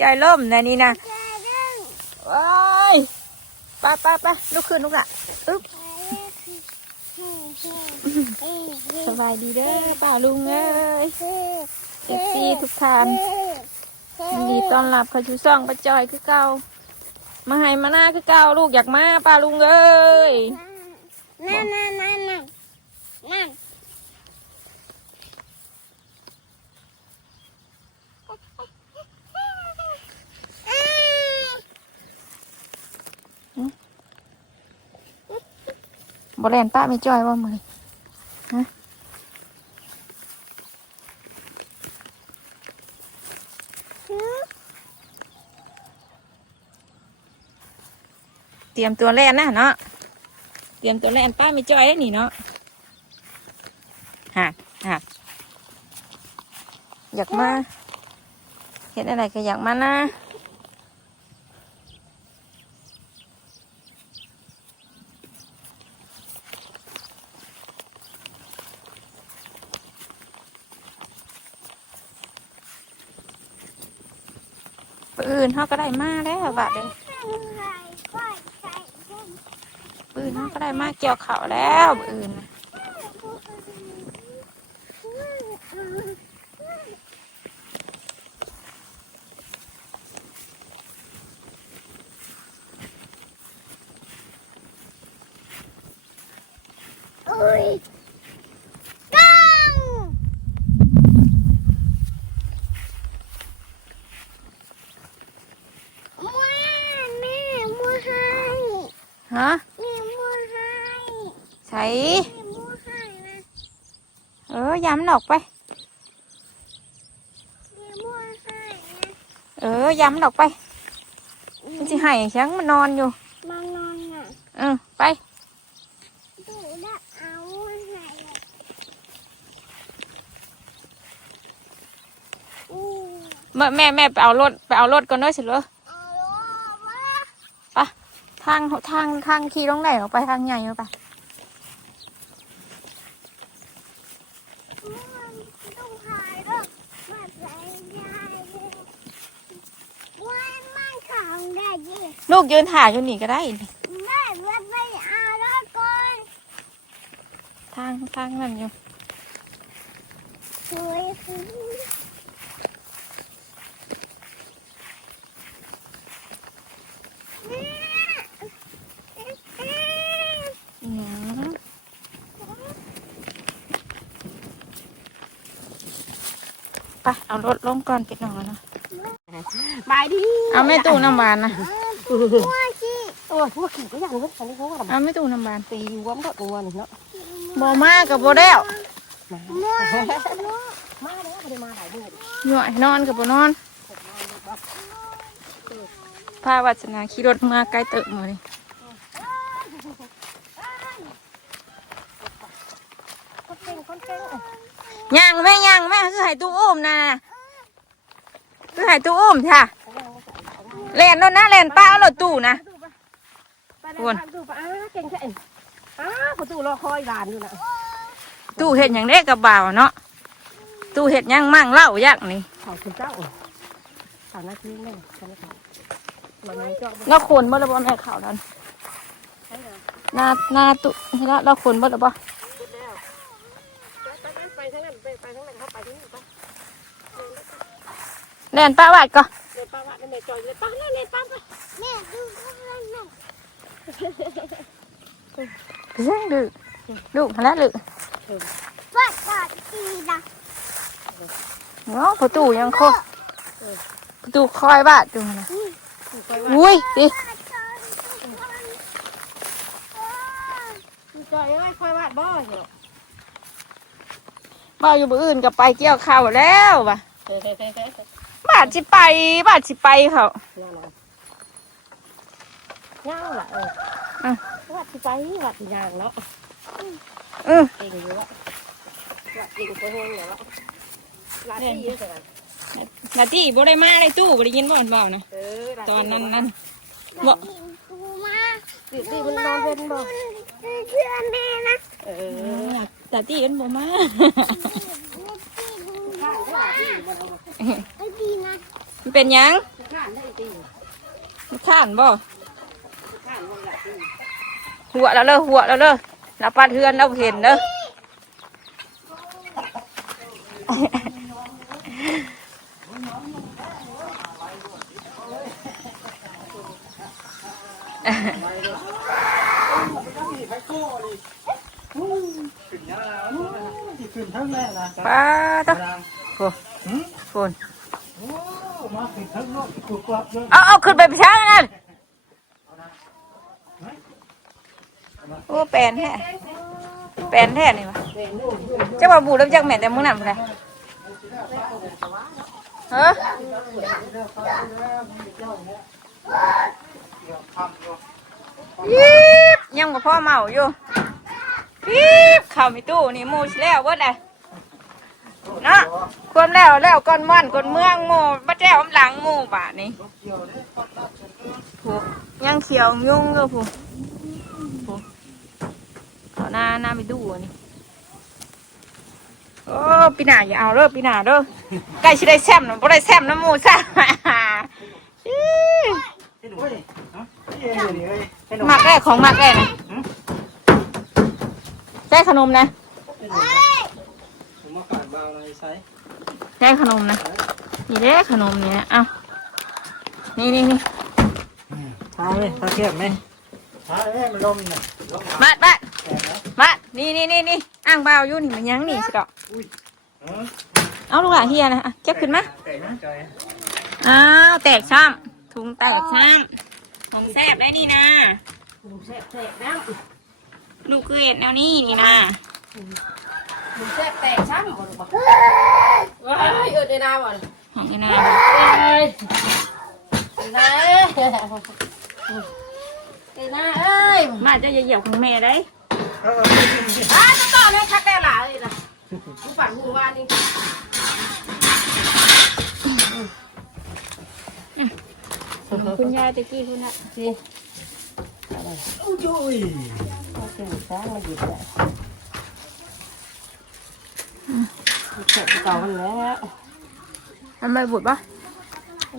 จอยล่มนะนี่นะว้ายไปไปไปลุกขึ้นลุกอะอึ๊บสบายดีเด้อป้าลุงเอ้ยเอฟซีทุกทานยินดีต้อนรับเข้าชูซ่องป้าจอยคือเก่ามาให้มาหน้าคือเก่าลูกอยากมาป้าลุงเอ้ย นั่นนั่นนั่นนั่นนั่น บแลนป้าไม่จอยว่ามือฮะเตรียมตัวแล่นนะเนาะ เตรียมตัวแล่นป้าไม่จอยได้หนิเนาะหักหักอยากมา เห็นอะไรก็อยากมานะ ปืนเขาก็ได้มาแล้วบาดเลยปืนเขาก็ได้มาเกี่ยวเขาแล้วปืนนะ โอ้ยก้างมัวแม่มัวให้ ฮะ แม่มัวให้ ใส่ แม่มัวให้นะ เออย้ำหนออกไปแม่มัวให้นะเออย้ำหนออกไป มันจะให้ฉันมันนอนอยู่มานอนน่ะเออไปดูแลวเอาให้อืมแม่แม่แม่ไปเอารถไปเอารถก่อนเด้อสิเหรอเอาลูกมาทางทางทางขี่ลงไหนออกไปทางใหญ่ออกไป ต้องหายด้วยมาใส่ได้เลยว่ามันของได้ยี่ ลู กยืนถ่ายอยู่นี่ก็ได้นี่แม่เลือกไปเอาแล้วก่อนทางทางนั่นอยู่สวยคืออืมไปเอารถลงก่อนปิดหน่อยนะบายดี เอาไม่ตู้น้ำบานนะ ว่าจีโอ้ยพวกขี่ก็ยังเว้ยอันนี้เขาก็เอาไม่ตู้น้ำบานตีอยู่ว่ามันก็ตัวนี่เนาะบ่มากับบ่แล้วมามัวมาแล้วไม่ได้มาหลายเดือนหน่อยนอนกับบ่นอนพาวัฒนาขี่รถมาไกลเติบมาเลยคนเก่งคนเก่งย่างแม่ย่างแม่คือใหายตู้อุ้มนะคือใหายตู้อุ้มค่ะ เล่นรถนะเล่นป้าเอารถตู้นะ ไปเลยดูปะอ้าเก่งแค่เองอ้าประตูรอคอยหลานอยู่นะตู้เห็ดอย่างเด็กกับบ่าวเนาะตู้เห็ดหยังมั่งเล่ายักนี่ขอบคุณเจ้าสามนาทีนี่สามนาทีมันไม่เจาะเราขนบ่ละบ่แม่ข่าวนั้นหน้าหน้าตู้เราเราขนบ่ละบ่ไปทางนั้นไปไปทางนั้นเขาไปทางนี้ไปเล่นป้าวัดก็เดินป้าว่าเดินจอยเลยป้าเล่นเล่นป้าไปแม่ดูข้างล่างนั่นเพิ่งดื้อลูก หันแล้วลือว่าก่อนจีนะเนาะประตูยังโคประตูคอยบาดอยู่นะคอยว่าอุ้ยดิจอยเอ้ยคอยว่าบ่เหรอบ่าวอยู่บ่อื่นก็ไปเกี่ยวข้าวแล้วว่ะ เฮ้ยเฮ้ยเฮ้ยเฮ้ยบาดสิไป บาดสิไปเขาย่างย่างล่ะเอออะ วัดที่ไปวัดที่ย่างเนาะเออเก่งอยู่วะวัดเก่งไปเฮงอยู่วะลาที่เยอะจังนาทีบ่ได้มาในตู้บ่ได้ยินบ่อนบ่นะเออตอนนั้นนั้นบบ่อกกูมาตื่นตื่นมันนอนเป็นบ่เชื่อแม่นะเออตาตีเอ็นบ่มาไอ้ดีนะ มันเป็นหยังกข้านได้ตีมันข้านบ่ข้านวันละตีหัวแล้วเลยหัวแล้วเลยเราปัดเทือนเราเห็นเด้อขึ้นทั้งแรกนะป้าตะโอ้ โหนโอ้มาขึ้นทั้งโลกกูกลับเลยเอาเอาขึ้นไปไปช้างนั่นโอ้แปลนแท้แปลนแท้นี่วะเจ้าบ่าวบูแล้วจักแม่นแต่มึงนั่นพุ่นน่ะฮะยีบยังกับพ่อเมาอยู่ยีบเข้ามีตู้นี่หมูสิแล้วเบิดเลย เนาะควมแล้วแล้วก่อนม่อนก่อนเมืองหมูบัดแจ้วอำหลังหมูบาดนี้ผู้ยังเขียวยุ่งเลยผู้ผู้เอาหน้าหน้าไปดูอันนี่โอ้ปีหน้าอย่าเอาเด้อปีหน้าเด้อใกล้สิได้แซมนะบ่ได้แซมน้ำหมูซะอี้ให้หนูเฮ้ยเนาะเฮ้ยนี่เฮ้ยให้หนูมักแรกของมักแรกนะใช่ขนมนะ บางเลยใส่ใช่ขนมนะนี่เด้ขนมเนี่ยเอานี่นี่นี่ทาเลยทาเก็บไหมทาเลยมันลมเนี่ยลมมามาแตกแล้วมานี่นี่นี่นี่อ่างเบาอยู่นี่มันยังนี่สิดอกเออเอาลูกหลานเฮียนะอะเก็บขึ้นมาแตกนะจอยอ้าวแตกช่ำถุงแตกช่ำผมแซบได้นี่นะหมูแซ่บแตกน้ำลูกคือเอ็ดแนวนี้นี่นะ หมูแซ่บแตกช้ำบ่ลูกบ่ว้ายเอิดในนาบ่ขอดีนะเอ้ยนาเอ้ยไอ้นาเอ้ยมาจะเหยียบของแม่ได้อออ้าต้องต่อเลยคักแต่หลาเลยนะกูฝันกูว่านี่คุณยายตะกี้คุณนะจริโอ้ยโอ้ยเอาขึ้นช้างมาหยิบได้เสร็จเก่ามันแล้วทำไมบุดปะ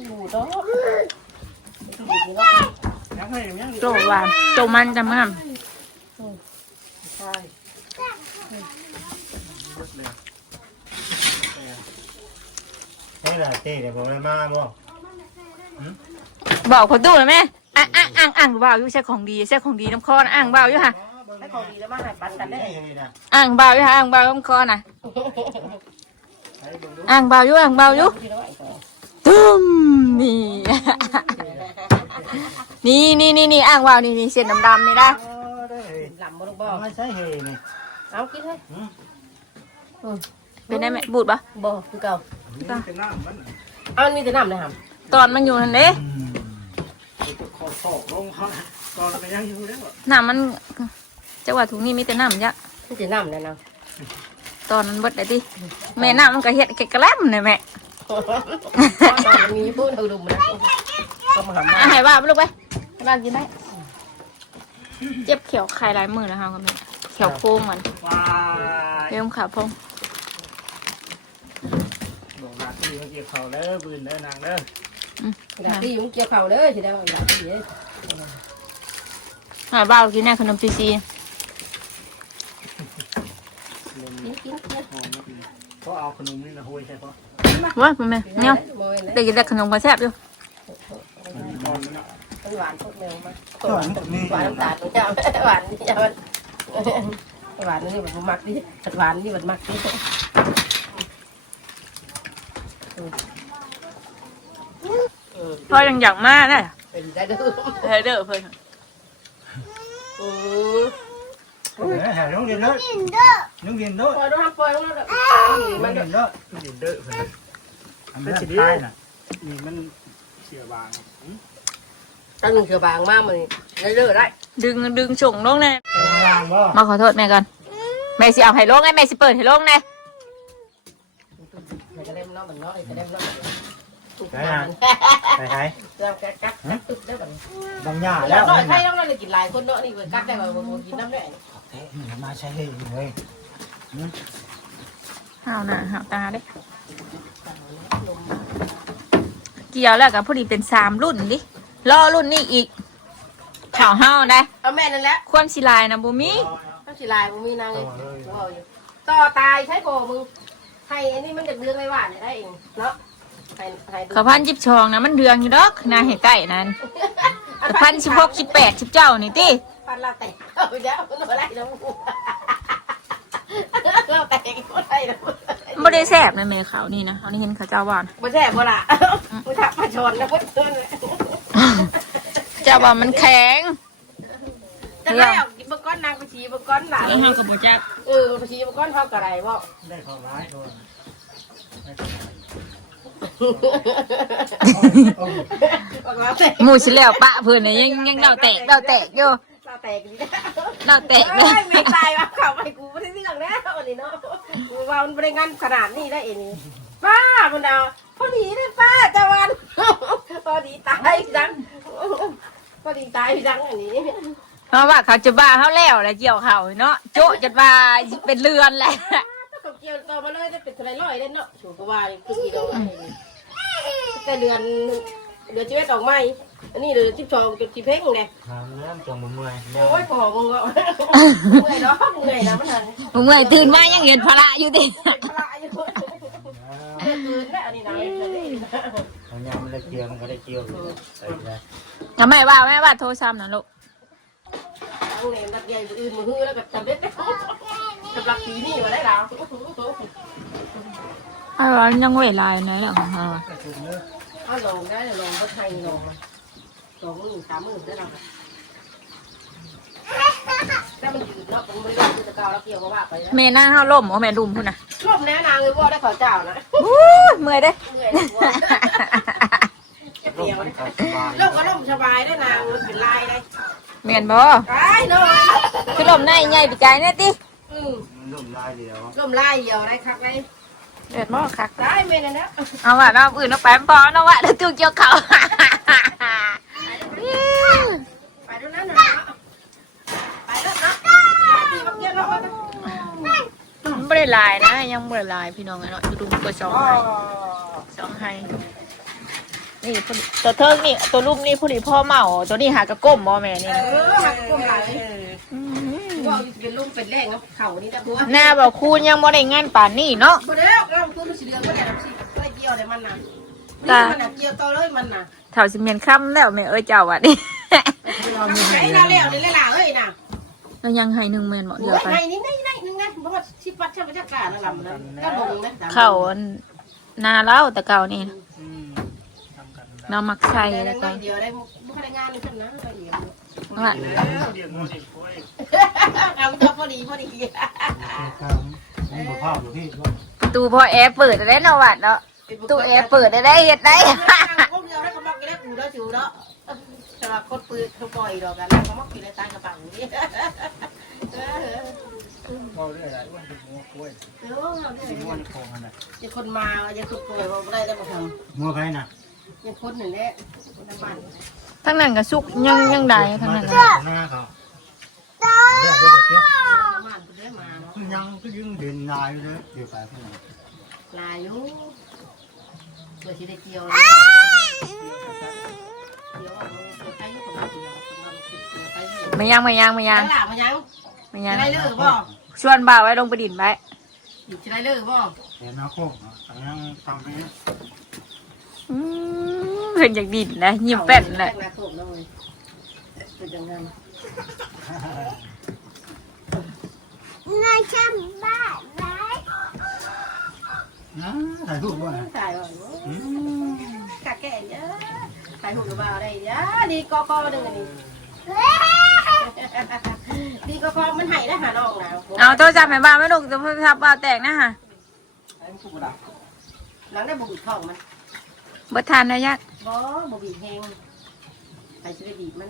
อยู่ดอกยังไงยังโตหวานโตมันจำมั่มใช่ใช่ละเต้เดี๋ยวผมเลยมาบ่บอกคนดูเลยแม่อ่างอ่างอ่างอ่างเบาอยู่ใช่ของดีใช่ของดีน้ำคอนะอ่างเบาอยู่ค่ะ ให้ของดีแล้วมาให้ปันกันได้นี่นะอ่างเบาอยู่ค่ะอ่างเบาน้ำคอน่ะอ่างเบาอยู่อ่างเบาอยู่ตึมนี่ นี่นี่นี่นี่อ่างเบานี่นี่เส้นดำๆนี่นะโอ้ได้ลำบ่ลูกบ่ไม่ใช่เฮนี่เอากินให้เป็นได้ไหมบูดปะบ่คือเก่าเอามันมีแต่น้ำนะครับตอนมันอยู่นั่นเด้ขอขอลงเขาตอนมันยังอยู่แล้วน้ำมัน จังหวะถุงนี้มีแต่น้ำยะมีแต่น้ำเลยนะตอนมันเบิดได้ดิแม่น้ำมันก็เฮ็ดแกะกระแลมเนี่ยแม่มันมีพูดเอาดุมนะก็มาหามาอะให้ว่าไปลูกไปให้บ้านกินได้เจ็บเขียวคายหลายมือนะคะก็มีเขียวโค้งมันว้ายเริ่มขาพงบอกนาที่เมื่อกี้เขาเด้อบืนเด้อนางเด้ออยากตีมึงเกี่ยวเข่าเลยสิได้อยากตีเลยหาบ้าวกินแน่ขนมซีซี กินกินกิน ก็ เอาขนมนี่นะห้วยใช่ปะว้าคุณแม่เนี่ยได้กินแต่ขนมก็แซ่บอยู่ตอนนั้นมันหวานพวกเมลมาหวานน้ำตาลมันจะหวานนี่จะมันหวานนี่มันมักดิหวานนี่มันมักดิพอยังอยากมากนะเป็นได้ดูเฮ้ยเด้อเพิ่นอือเฮ้ย หาน้องเรียนเด้อกินเด้อน้องเรียนเด้อปล่อยดูครับปล่อยดูแล้วมันเรียนเด้อน้องเรียนเด้อเพิ่นมันสิได้น่ะนี่มันเสียบางตั้งเกือบางมากมันได้เลือได้ดึงดึงส่งลงแน่บางบ่มาขอโทษแม่ก่อนแม่สิเอาให้ลงไงแม่สิเปิดให้ลงแน่มันจะได้มันน้อยมันน้อยจะได้มันน้อยถูกไปทาหานไปไหนเราแก๊กกักกักตึ๊บได้แบบนี้บางหญ้าแล้แล้ววน้อยใครต้องเราเลยกินหลายคนเนาะนี่เว้ยกักได้แบบกินน้ำแดงเฮ้ย มาใช้เลยเว้ยห้าวหน้าห้าวตาเด้เกี่ยวแล้วกับพอดีเป็นสามรุ่นดิรอรุ่นนี้อีกข่าวเฮาได้ เอาแม่นั่นแหละความสิลายนะบุมีต้องสิลายมึงมีนางเลยบอกอยู่ต่อตายใช้โบมึงให้อันนี้มันจะเรื่องไม่หวานได้เองเนาะให้ให้ดูขาวพันจิบชองนะมันเดืองอยู่ดอกนาเห็ใกล้นั้นขาวพันสิบหกสิบแปดสิบเจ้านี่ติ ฟันเราแตกเอาเดี๋ยวมันอะไรนะมึงเราแตกอะไรนะไม่ได้แซ่บนะเมย์ขาวนี่นะเอานี่เห็นเขาเจ้าว่านะไม่ใช่บ่ล่ะมึงทักมาชนนะพุ่นเตือนเจ้าว่ามันแข็งจะได้เอากินบะก้อนนางไปชีบะก้อนหลานแล้วเฮากับบ่จักเออไปชีบะก้อนเท่ากับอะไรบ่ได้ข้าวร้ายโทษบอกว่าแตกหมูสิแล้วปะเพิ่นน่ะยังยังเดาแตกเดาแตกอยู่ เราแตกดีเดาแตกเอ้เลยยไม่ตายว่ะเขาไปกูไม่ได้เรื่องแล้ววันนี้เนาะกูว่ามันไม่ได้งานขนาดนี้ได้เองนี่ป้ามันเอาพอดีเลยป้าตะวันพอดีตายจังพอดีตายจังอันนี้เพราะว่าเขาจะบ้าเขาแล้วแหละเกี่ยวเขาเนาะโจะจนว่าเป็นเรือนแหละถ้าเกี่ยวต่อมาเลยได้เป็นทะเลร้อยได้เนาะถูกกว่าคือกี่ดอกแต่เดือนเดือนชีวิตออกใหม่ อันนี้เดือนสิบสองจุดสี่เพ่งไงทำแล้วจังมึงเมื่อยโอ้ยพอมึงก็เมื่อยเนาะเมื่อยนะมันหันมึงเมื่อยตื่นมายังเห็นพระอยู่ดิพละอยู่คืนแม่อันนี้นะเอายำมันได้เกี่ยวมันก็ได้เกี่ยวใส่ได้ทำไมว่าแม่ว่าโทรศัพท์นะลูกตั้งเนมตักใหญ่อื่นมือฮื้อแล้วแบบจำได้สำหรับปีนี้มาได้แล้วอะไรยังเวลาอยู่ไหนล่ะของเราเอาลงได้ลงก็ไทยลงมา สองหมื่นสามหมื่นได้แล้วถ้ามันยืดเนาะมันไม่ได้คือตะกาวแล้วเกี่ยวก็ว่าไปนะเมน่าห้าล่มโอ้แม่ลุมพุ่นนะร่วมแน่นางเลยว่าได้ขอเจ้านะอู้ยเมื่อยเด้เมื่อยเลยว่าจะเปลี่ยวนะร่มก็ร่มสบายได้นางเป็นลายได้เมียนบ่ตายเนาะคือลมในใหญ่ปีกายเนี่ยติอืมมันลุ่มลายเดียวร่มลายเหี่ยวได้คักได้เดือดบ่คักตายเมนนะเอาว่าเราอื่นเราแปมพอเนาะว่าแล้วตู้เกี่ยวเขา ไปดูนั่นนะไปแล้วนะตีมาเกี่ยวแล้ว มัน ไม่ได้ลายนะ ยังไม่ได้ลายพี่น้องไอ้เนาะจะดูเปิดสองให้สองให้นี่พอดีตัวเทิงนี่ตัวรูปนี่พอดีพ่อเมาตัวนี้หากระก้มบ่แม่นี่เอนะอหักกลมไหลอืมว่าเป็นลุ่มเป็นแรงเนาะเข่านี่นะบัวหน้าบอกคูณยังบ่ได้งานป่านนี่เนาะบัวแล้วเราคือมันสีเหลืองก็ได้สิได้เกี่ยวได้มันน่ะนี่มันน่ะเกี่ยวต่อเลยมันน่ะแถวสิเมียนค่ำแล้วแม่เอ้ยเจ้าอะนี่ไอ้เราแล้วนี่ล่ะเอ้ยน่ะแล้วยังให้หนึ่งเมียนบ่เดียวไปไอ้นี่นี่นี่ นึงนะเพราะว่าชิปัดชิปัดจักรนั่นลำนั้นก็บงนะเข้าอันนาเล่าแต่เก่านี่นะอืมทำกันเรามักใส่ได้แล้วก็เดียวได้บุคลงานนี่ขึ้นนะได้เดียวว่าแล้วเดี๋ยวมันสิโอ้ยเอาตัวพอดีพอดีครับมึงบ่พาอยู่ที่ประตูพอแอร์เปิดได้เนาะวัดเนาะตู้แอร์เปิดได้ได้เฮ็ดได้ พวกเดียวได้ก็มักกินได้กูได้จิ๋วเนาะสำหรับคนปืนเขาปล่อยดอกกันแล้วก็มักกินในตายกระปังนี่ เบาเรื่อยๆมันเป็นหัวกล้วยเออสิหัวนี่โคงกันน่ะยังคนมายังคนป่วยว่าได้ได้มาทหัวไผน่ะำยังคนหนึ่งแหละคนบ้านทั้งนั้นก็สุกยังยังได้ทั้งนั้นหน่ะน้าเขาเรียกว่าจะเก็บบ้านคนได้มาเนาะยังก็ยังเดินนายอยู่เลยเดี๋ยวไปพุ่นลาอยู่เพื่อที่ได้เกี่ยวเกี่ยวเอาเกี่ยวใช้ของเราเกี่ยวของเราเกี่ยวใช้เกี่ยว ไม่ยังไม่ยังไม่ยัยังงหล่ามายังไม่ยัจะงได้เลิกบ่ ชวนบ่าวไว้ลงไปดินไว้อยู่จะได้เลิกบ่เห็นนาโคกอะกำลังทำให้อืมเพิ่นอยากดินนะยิ้มแป้นเลยนาโคมเลยเป็นยังไงนายช่างบ้านไหนนะถ่ายรูปว่าถ่ายว่าอืมกะแก่เยอะถ่ายหูกับบ่าวได้เยอะดีกอกอหนึ่งอันนี้ ดีกอกอมันให้ได้หาน้องนะเอาโทรศัพท์ให้บ่าวไม่ลูกโทรศัพท์บ่าวแตกนะฮะหลังได้บุบิดท้องมันบ่ทานนะยักษ์บ่บุบิดแหงใครจะได้บีบมัน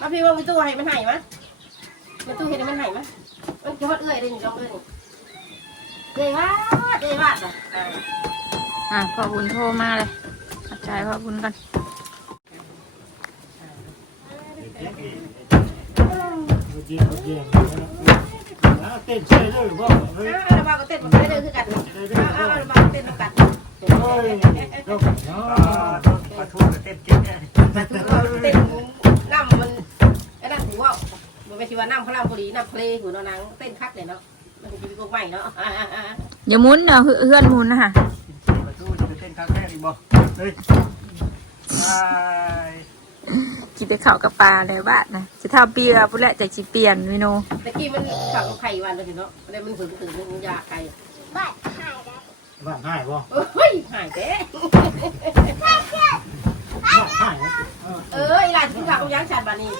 มาพี่ว่ามีตู้ให้มันให้มั้ยมันตู้เห็นมันให้มั้ยมันจะวัดเอื้อยได้หนึ่งจองเอื้อยเอื้อยว่าเอื้อยว่าอะอะพ่อบุญโทรมาเลยขอบใจพ่อบุญกัน เย็นเย็นเต้นเฉยเลยบ่เฮ้ยเอาเอาบ่าก็เต้นมาได้เลยคือกันเอาเอาเอาบ่าก็เต้นมากันโอ้ยลูกเนาะปลาทูเต็มเจ็บเนี่ยเต้นน้ำมันไอ้นั่นถือว่ามันไม่ใช่ว่าน้ำพระรามบุรีน้ำเพลหัวนอนางเต้นคักเลยเนาะมันจะเป็นพวกใหม่เนาะอย่ามุนเนาะเฮือนหมุนนะคะปลาทูจะไปเต้นครั้งแรกอีกบ่เฮ้ย กินแต่ข้าวกับปลาเลยบ้านนะจะทำเปียพุ่นแหละจะจิเปลี่ยนเมนูตะกี้มันฝังไข่วันเลยเนาะแล้วมันถึงถึงมันยาไข่บ้านหายได้บ้านง่ายบ่เฮ้ยหายแท้บ้านง่ายเออเออไอ้หลานที่ขาเขายังฉันบานี้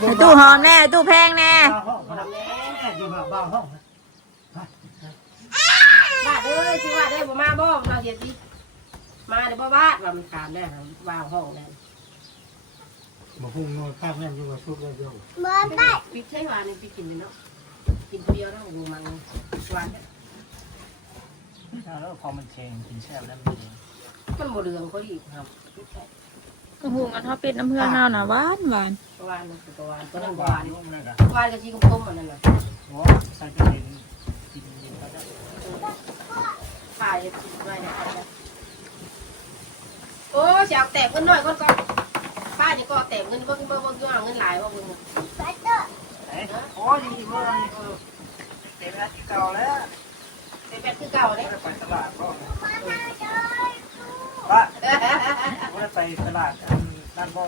ให้ตู้หอมแน่ตู้แพงแน่บ้านห้องมาแล้วอยู่บ้านบ้านห้องบาดเอ้ยชื่อว่าได้บ่มาบ่เราเดี๋ยวสิมาเดี๋ยวบ่บาดว่ามันถามได้วางห้องได้ มาพุ่งนอนข้ามแม่อยู่มาชุบเลยโยบ้านบ้านปิดใช่หวานนี่ปิดกินเนาะกินเดียวแล้วดูมันหวานแล้วพอมันเชงกินแซ่บแล้วมันบ่เรืองเขาอีกครับโอ้โหงั้นเขาปิดน้ำเพื่อนเน่านะหวานหวานหวานมันคือหวานก็ก็ต้ต้อองงหหวาวานนนุ่มเลยนะหวานกับชีกุ้งๆมันนั่นน่ะโอ้ใส่กระเทียมกินกินก็ได้ปลายจะกินไว้เนี่ยโอ้เสียแตกเงินน้อยก่อนก่อ นป้านี่ก็แตกเงินเบิ่งเบิ่งเบิ่งเงินหลายว่าเบิ่งบ้านเด้อเอ้ยโอ้ยดีเมื่อนี่เออเต็มแล้วที่เก่าแล้วเป็นแบบคือเก่าเด้ไม่ได้ไปตลาดก็มาหาเด้อว่าไม่ได้ไปตลาดด้านบ่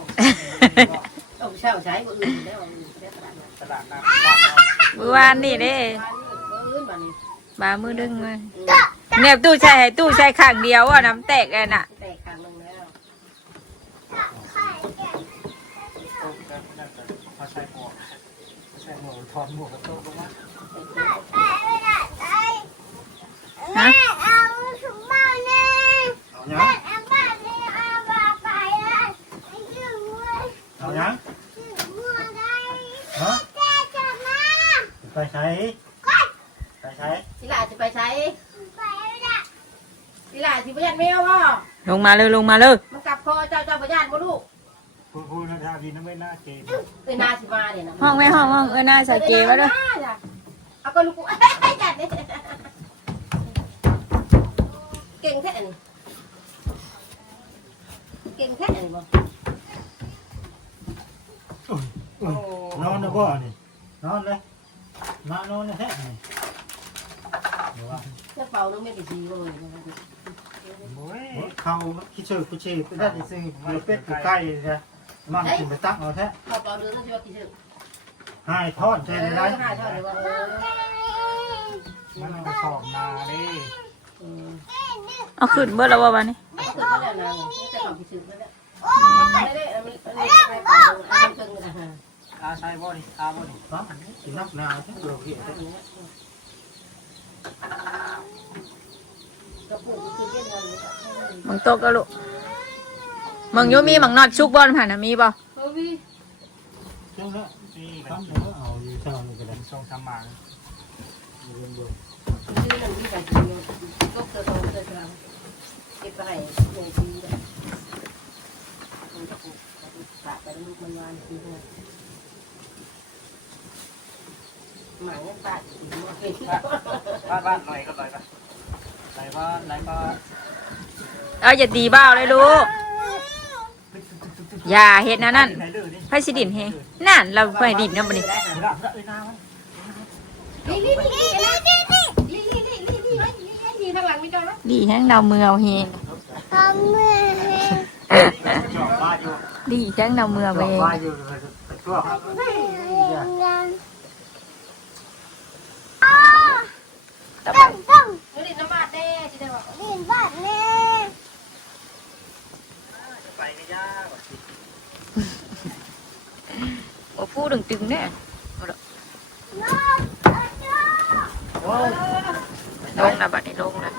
ต้องเช่าใช้บ่อื่นได้บ่อื่นได้ตลาดนั้นตลาดน้เมื่อวานนี่เด้บ้านนี้บ่อื่นบ้านนี้บามือดึงมาเนี่ยตู้ใช้ให้ตู้ใช้ข้างเดียวอะน้ำแตกเลยน่ะ ถอดหมวกกับโต๊ะลงมาเอาเนี้ยเเลยไปใช้ไปใช้สิลาจะไปใช้สิลาสิพยานแมวบ่ลงมาเลยลงมาเลยมันกลับคอเจ้าเจ้าพยานบ่ลูก พูดพูดนะทาวินไม่น่าเกมเอ้ยนาสิมาเนี่ยนะห้องไม่ห้องห้องเออหน้าใส่เกวะเลยเอาก็ลูกกูจัดเลยเก่งแท้นี่เก่งแท้นี่บ่นอนนะบ่นี่นอนเลยมานอนนะแท้นี่เดี๋ยวว่าจะเป่านึงไม่ได้ดีบ่เลยเขาคิดชื่อคิดชื่อไปได้ซื้อเรือเป็ดใกล้นะ มันกิไปตักเอาแท้ขอบเอาเดือนที่ว่ากี่เดืหายทอดเจนได้หายทอดเลยว่ามันเอาไปสองนาดิเอาขึ้นเบิดแล้วว่าวันนี้ขึ้นมันตกองพี่ซื้าแล้วมมันโตก็ลูก มังโยมีมังนอดชุกบอลผ่านมีบ่บ้าอนบ้านหน่อยก็หน่อยไปไหนบ้านไหนบ้านเอาอย่าตีบ้าเลยลูก อย่าเห็ดนะนั่นไผสิดินเฮนั่นเราไปดินนํบัดนี้ดีแห้งดาวเมืองเฮงดีแห้งดาวเมืองเอง ฟูดึงตึงเนี่ยลงนะบัดนี้ลงนะ